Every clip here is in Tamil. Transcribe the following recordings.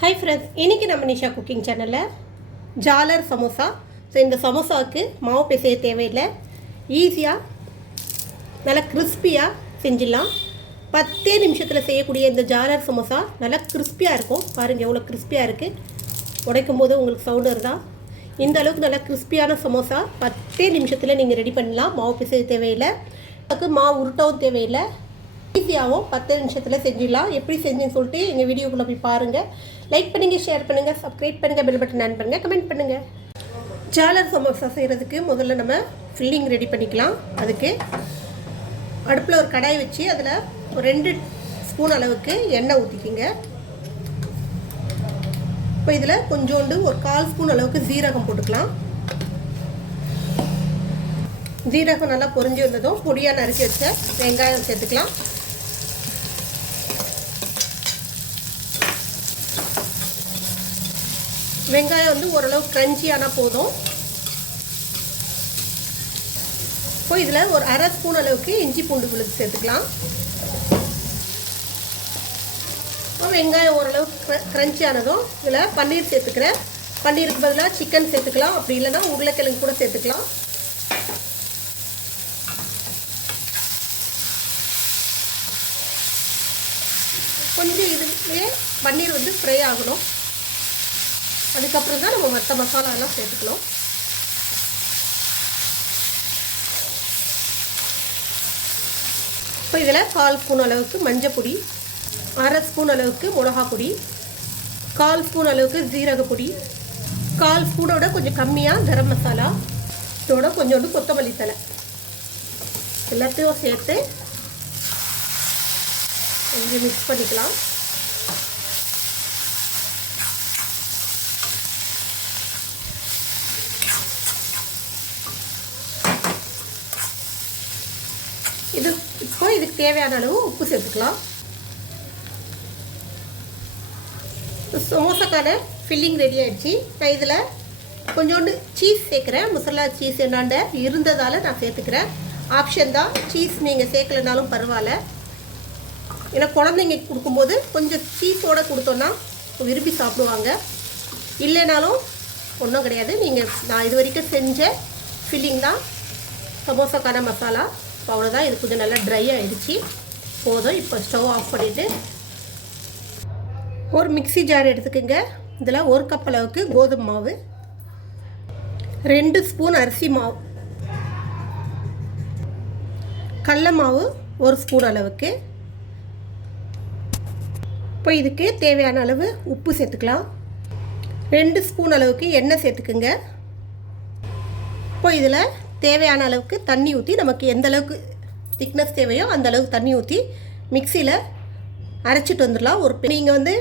ஹாய் ஃப்ரெண்ட்ஸ் இன்றைக்கி நம்ம நிஷா குக்கிங் சேனலில் ஜாலர் சமோசா. ஸோ இந்த சமோசாவுக்கு மாவு பிசைய தேவையில்லை. ஈஸியாக நல்லா கிறிஸ்பியாக செஞ்சிடலாம். பத்தே நிமிஷத்தில் செய்யக்கூடிய இந்த ஜாலர் சமோசா நல்லா கிறிஸ்பியாக இருக்கும். பாருங்கள் எவ்வளோ கிறிஸ்பியாக இருக்குது உடைக்கும் போது உங்களுக்கு சவுண்டு வருதா? இந்த அளவுக்கு நல்லா கிறிஸ்பியான சமோசா பத்தே நிமிஷத்தில் நீங்கள் ரெடி பண்ணலாம். மாவு பிசைய தேவையில்லை. அதுக்கு மாவு உருட்டவும் தேவையில்லை. ஈஸியாகவும் பத்து நிமிஷத்தில் செஞ்சிடலாம். எப்படி செஞ்சுன்னு சொல்லிட்டு எங்கள் வீடியோக்குள்ளே போய் பாருங்கள் லைக் பண்ணுங்கள் ஷேர் பண்ணுங்கள் சப்ஸ்கிரைப் பண்ணுங்கள் பெல் பட்டன் ஆன் பண்ணுங்கள் கமெண்ட் பண்ணுங்கள் ஜாலர் சமோசா செய்கிறதுக்கு முதல்ல நம்ம ஃபில்லிங் ரெடி பண்ணிக்கலாம். அதுக்கு அடுப்பில் ஒரு கடாய் வச்சு அதில் ஒரு ரெண்டு ஸ்பூன் அளவுக்கு எண்ணெய் ஊற்றிக்கிங்க இப்போ இதில் கொஞ்சோண்டு ஒரு கால் ஸ்பூன் அளவுக்கு ஜீரகம் போட்டுக்கலாம். ஜீரகம் நல்லா பொரிஞ்சு வந்ததும் பொடியாக நறுக்கி வச்ச வெங்காயம் சேர்த்துக்கலாம். வெங்காயம் வந்து ஓரளவு ஆனால் போதும். இப்போ இதில் ஒரு அரை ஸ்பூன் அளவுக்கு இஞ்சி பூண்டு விழுது சேர்த்துக்கலாம். இப்போ வெங்காயம் ஓரளவு க்ரன்ச்சி ஆனதும் இதில் பன்னீர் சேர்த்துக்கிறேன். பன்னீருக்கு பதிலாக சிக்கன் சேர்த்துக்கலாம். அப்படி இல்லைன்னா உருளைக்கிழங்கு கூட சேர்த்துக்கலாம். கொஞ்சம் இதுவே பன்னீர் வந்து ஃப்ரை ஆகணும். அதுக்கப்புறம் தான் நம்ம மற்ற மசாலாலாம் சேர்த்துக்கணும். இப்போ இதில் கால் ஸ்பூன் அளவுக்கு மஞ்சள் பொடி அரை ஸ்பூன் அளவுக்கு மிளகா பொடி கால் ஸ்பூன் அளவுக்கு ஜீரக பொடி கால் ஸ்பூனோட கொஞ்சம் கம்மியாக கரம் மசாலா இதோட கொஞ்சோண்டு கொத்தமல்லி தலை எல்லாத்தையும் சேர்த்து கொஞ்சம் மிக்ஸ் பண்ணிக்கலாம் இது இப்போ இதுக்கு தேவையான அளவு உப்பு சேர்த்துக்கலாம். சமோசாக்கான ஃபில்லிங் ரெடி ஆகிடுச்சி நான் இதில் கொஞ்சோண்டு சீஸ் சேர்க்குறேன். முசல்லா சீஸ் என்னாண்ட இருந்ததால் நான் சேர்த்துக்கிறேன். ஆப்ஷன் தான் சீஸ் நீங்கள் சேர்க்கலனாலும் பரவாயில்ல. ஏன்னா குழந்தைங்க கொடுக்கும்போது கொஞ்சம் சீஸோடு கொடுத்தோன்னா விரும்பி சாப்பிடுவாங்க. இல்லைனாலும் ஒன்றும் கிடையாது. நீங்கள் நான் இது வரைக்கும் செஞ்ச ஃபில்லிங் தான் சமோசாக்கான மசாலா. இப்போ அவ்வளோதான் இது கொஞ்சம் நல்லா ட்ரை ஆகிடுச்சு போதும். இப்போ ஸ்டவ் ஆஃப் பண்ணிவிட்டு ஒரு மிக்சி ஜார் எடுத்துக்கோங்க. இதில் ஒரு கப் அளவுக்கு கோதுமை மாவு ரெண்டு ஸ்பூன் அரிசி மாவு கடல மாவு ஒரு ஸ்பூன் அளவுக்கு. இப்போ இதுக்கு தேவையான அளவு உப்பு சேர்த்துக்கலாம். ரெண்டு ஸ்பூன் அளவுக்கு எண்ணெய் சேர்த்துக்குங்க. இப்போ இதில் தேவையான அளவுக்கு தண்ணி ஊற்றி நமக்கு எந்த அளவுக்கு திக்னஸ் தேவையோ அந்த அளவுக்கு தண்ணி ஊற்றி மிக்சியில் அரைச்சிட்டு வந்துடலாம். ஒரு நீங்கள் வந்து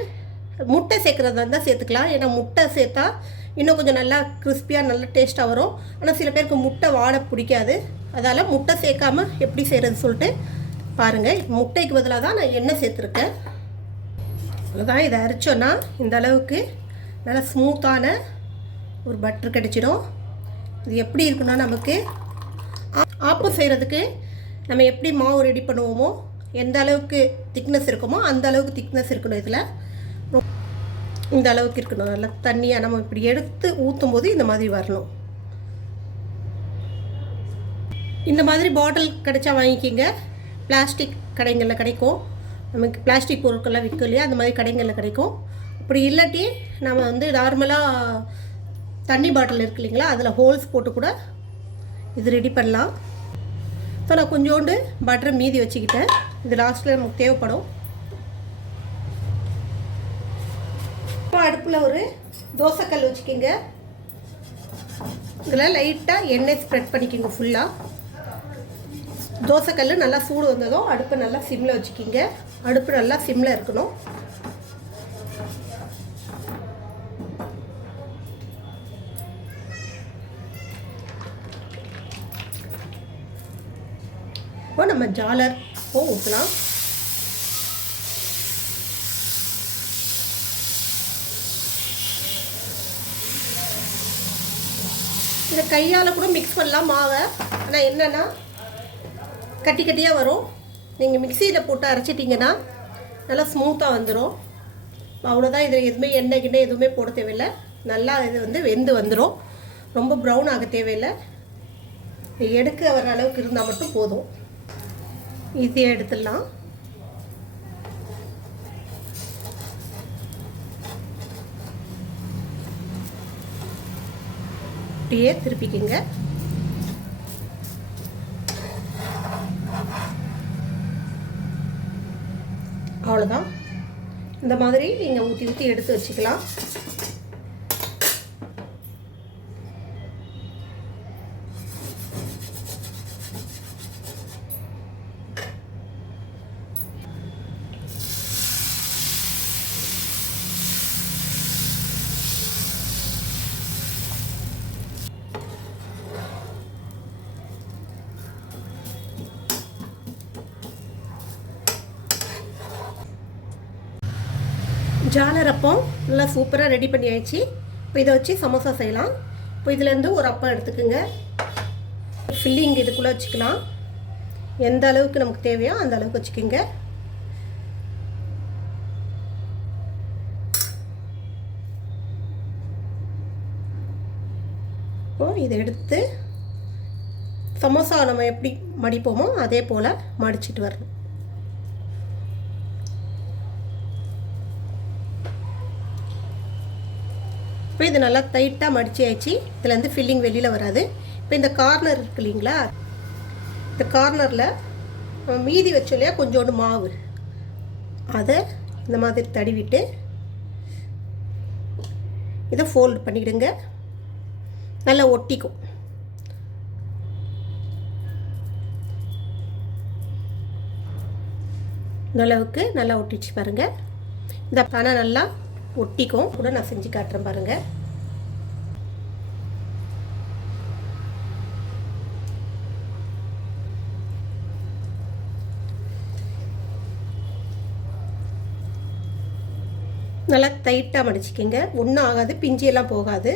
முட்டை சேர்க்குறதா இருந்தால் சேர்த்துக்கலாம். ஏன்னா முட்டை சேர்த்தா இன்னும் கொஞ்சம் நல்லா கிறிஸ்பியாக நல்லா டேஸ்ட்டாக வரும். ஆனால் சில பேருக்கு முட்டை வாட பிடிக்காது. அதால் முட்டை சேர்க்காம எப்படி செய்கிறது சொல்லிட்டு பாருங்கள் முட்டைக்கு பதிலாக தான் நான் எண்ணெய் சேர்த்துருக்கேன். அவ்வளோதான் இதை அரைச்சோன்னா இந்த அளவுக்கு நல்லா ஸ்மூத்தான ஒரு பட்டர் கிடச்சிடும். இது எப்படி இருக்குன்னா நமக்கு ஆப்பம் செய்கிறதுக்கு நம்ம எப்படி மாவு ரெடி பண்ணுவோமோ எந்த அளவுக்கு திக்னஸ் இருக்குமோ அந்த அளவுக்கு திக்னஸ் இருக்கணும் இதில். இந்த அளவுக்கு இருக்கணும். நல்லா தண்ணியாக நம்ம இப்படி எடுத்து ஊற்றும் போது இந்த மாதிரி வரணும். இந்த மாதிரி பாட்டில் கிடைச்சா வாங்கிக்கிங்க. பிளாஸ்டிக் கடைங்களில் கிடைக்கும். நமக்கு பிளாஸ்டிக் பொருட்கள்லாம் விற்கும் இல்லையா? அந்த மாதிரி கடைங்களில் கிடைக்கும். அப்படி இல்லாட்டி நம்ம வந்து நார்மலாக தண்ணி பாட்டில் இருக்கு இல்லைங்களா? அதில் ஹோல்ஸ் போட்டு கூட இது ரெடி பண்ணலாம். ஸோ நான் கொஞ்சோண்டு பட்டரை மீதி வச்சுக்கிட்டேன். இது லாஸ்ட்டில் நமக்கு தேவைப்படும். இப்போ அடுப்பில் ஒரு தோசைக்கல் வச்சுக்கிங்க. இதில் லைட்டாக எண்ணெய் ஸ்ப்ரெட் பண்ணிக்கோங்க ஃபுல்லாக தோசைக்கல் நல்லா சூடு வந்ததும் அடுப்பை நல்லா சிம்மில் வச்சுக்கிங்க. அடுப்பு நல்லா சிம்மில் இருக்கணும். நம்ம ஜாலர் ஓ ஊற்றலாம் இதை கையால் கூட மிக்ஸ் பண்ணலாம் மாவை. ஆனால் என்னென்னா கட்டி கட்டியாக வரும். நீங்கள் மிக்சியில் போட்டு அரைச்சிட்டிங்கன்னா நல்லா ஸ்மூத்தாக வந்துடும் அவ்வளோதான் இதில் எதுவுமே எண்ணெய் கிண்ணெய் எதுவுமே போட தேவையில்லை. நல்லா இது வந்து வெந்து வந்துடும் ரொம்ப ப்ரௌன் ஆக தேவையில்லை. எடுக்க வர அளவுக்கு இருந்தால் மட்டும் போதும். ஈஸியாக எடுத்துடலாம். அப்படியே திருப்பிக்கங்க. அவ்வளோதான் இந்த மாதிரி நீங்கள் ஊற்றி ஊற்றி எடுத்து வச்சுக்கலாம். ஜாலர் அப்பம் நல்லா சூப்பராக ரெடி பண்ணி ஆயிடுச்சு இப்போ இதை வச்சு சமோசா செய்யலாம். இப்போ இதுலேருந்து ஒரு அப்பம் எடுத்துக்கோங்க. ஃபில்லிங் இதுக்குள்ளே வச்சுக்கலாம். எந்த அளவுக்கு நமக்கு தேவையோ அந்த அளவுக்கு வச்சுக்கோங்க. இப்போ இதை எடுத்து சமோசா நம்ம எப்படி மடிப்போமோ அதே போல் மடிச்சிட்டு வரணும். இப்போ இது நல்லா டைட்டாக மடிச்சு ஆயிடுச்சு இதுலேருந்து ஃபில்லிங் வெளியில் வராது. இப்போ இந்த கார்னர் இருக்கு இல்லைங்களா? இந்த கார்னரில் மீதி வச்சோம் இல்லையா கொஞ்சோண்டு மாவு. அதை இந்த மாதிரி தடவிட்டு இதை ஃபோல்டு பண்ணிவிடுங்க நல்லா ஒட்டிக்கும். இந்த அளவுக்கு நல்லா ஒட்டிச்சு பாருங்கள் இந்த பனை நல்லா ஒட்டிக்கும். கூட நான் செஞ்சு காட்டுறேன் பாருங்கள் நல்லா டைட்டாக மடிச்சிக்கிங்க. ஒன்றும் ஆகாது பிஞ்சியெல்லாம் போகாது.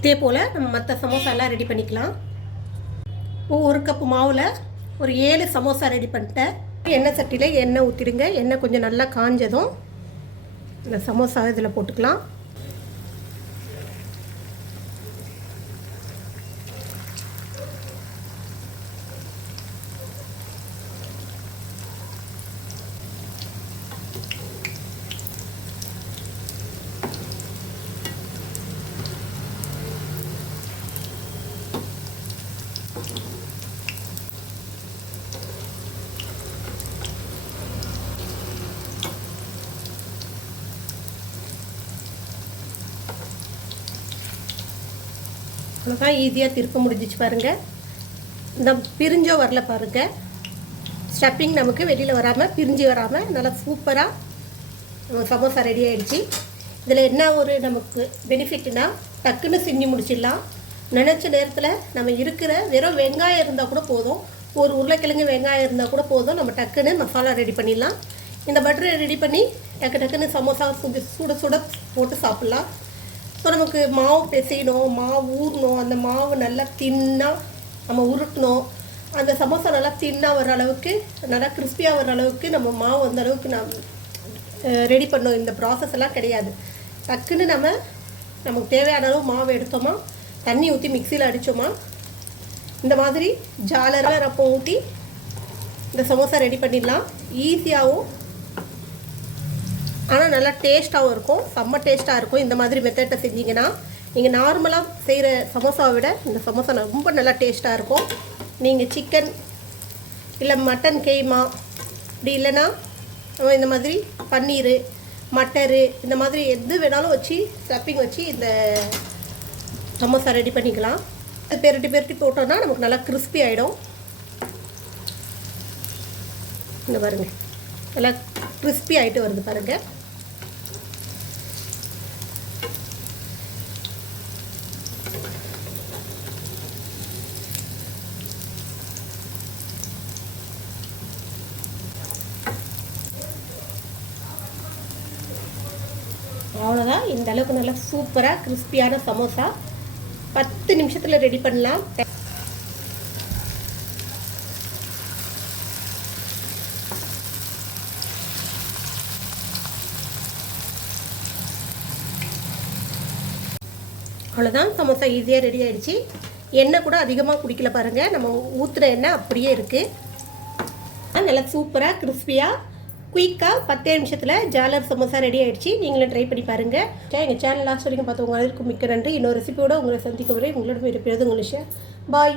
இதே போல் நம்ம மற்ற சமோசாலாம் ரெடி பண்ணிக்கலாம். ஒரு கப்பு மாவில் ஒரு ஏழு சமோசா ரெடி பண்ணிட்டேன். எண்ணெய் சட்டியில் எண்ணெய் ஊற்றிடுங்க எண்ணெய் கொஞ்சம் நல்லா காஞ்சதும் இந்த சமோசா இதில் போட்டுக்கலாம். அழகாக ஈஸியாக திருப்ப முடிஞ்சிச்சு பாருங்கள் இந்த பிரிஞ்சோ வரல பாருங்கள் ஸ்டப்பிங் நமக்கு வெளியில் வராமல் பிரிஞ்சு வராமல் நல்லா சூப்பராக நம்ம சமோசா ரெடி ஆகிடுச்சு இதில் என்ன ஒரு நமக்கு பெனிஃபிட்னா டக்குன்னு செஞ்சு முடிச்சிடலாம். நினச்ச நேரத்தில் நம்ம இருக்கிற வெறும் வெங்காயம் இருந்தால் கூட போதும். ஒரு உருளைக்கிழங்கு வெங்காயம் இருந்தால் கூட போதும். நம்ம டக்குன்னு மசாலா ரெடி பண்ணிடலாம். இந்த பட்டரை ரெடி பண்ணி டக்கு டக்குன்னு சமோசா சுடு சுட சுட போட்டு சாப்பிட்லாம். ஸோ நமக்கு மாவு பிசையணும் மாவு ஊறணும் அந்த மாவு நல்லா தின்னாக நம்ம உருட்டணும். அந்த சமோசா நல்லா தின்னாக வர அளவுக்கு நல்லா கிறிஸ்பியாக வர அளவுக்கு நம்ம மாவு அந்த அளவுக்கு நம்ம ரெடி பண்ணோம் இந்த ப்ராசஸ் எல்லாம் கிடையாது. டக்குன்னு நம்ம நமக்கு தேவையான அளவு மாவு எடுத்தோமா தண்ணி ஊற்றி மிக்சியில் அடித்தோமா இந்த மாதிரி ஜாலராக ரப்பம் ஊற்றி இந்த சமோசா ரெடி பண்ணிடலாம். ஈஸியாகவும் ஆனால் நல்லா டேஸ்ட்டாகவும் இருக்கும். செம்ம டேஸ்ட்டாக இருக்கும். இந்த மாதிரி மெத்தட்டை செஞ்சீங்கன்னா நீங்கள் நார்மலாக செய்கிற சமோசாவை விட இந்த சமோசா ரொம்ப நல்லா டேஸ்ட்டாக இருக்கும். நீங்கள் சிக்கன் இல்லை மட்டன் கெய்மா அப்படி இல்லைன்னா இந்த மாதிரி பன்னீர் மட்டரு இந்த மாதிரி எது வேணாலும் வச்சு ஸ்டப்பிங் வச்சு இந்த சமோசா ரெடி பண்ணிக்கலாம். அது பெருட்டி பெருட்டி போட்டோன்னா நமக்கு நல்லா கிறிஸ்பி ஆகிடும் இந்த பாருங்கள் நல்லா கிறிஸ்பி ஆகிட்டு வருது பாருங்கள் அவ்வளோதான் இந்த அளவுக்கு நல்லா சூப்பராக கிறிஸ்பியான சமோசா. பத்து நிமிஷத்தில் ரெடி பண்ணலாம். அவ்வளோதான் சமோசா ஈஸியாக ரெடி ஆகிடுச்சி எண்ணெய் கூட அதிகமாக குடிக்கல பாருங்கள் நம்ம ஊற்றுன எண்ணெய் அப்படியே இருக்குது நல்லா சூப்பராக கிறிஸ்பியாக குயிக்காக பத்தே நிமிஷத்தில் ஜாலர் சமோசா ரெடி ஆகிடுச்சு நீங்களும் ட்ரை பண்ணி பாருங்கள் எங்கள் சேனல் லாஸ்ட் வரைக்கும் பார்த்து உங்களுக்கு மிக்க நன்றி. இன்னொரு ரெசிபியோட உங்களை சந்திக்க வரேன் உங்களோட இருப்பது உங்கள் பாய்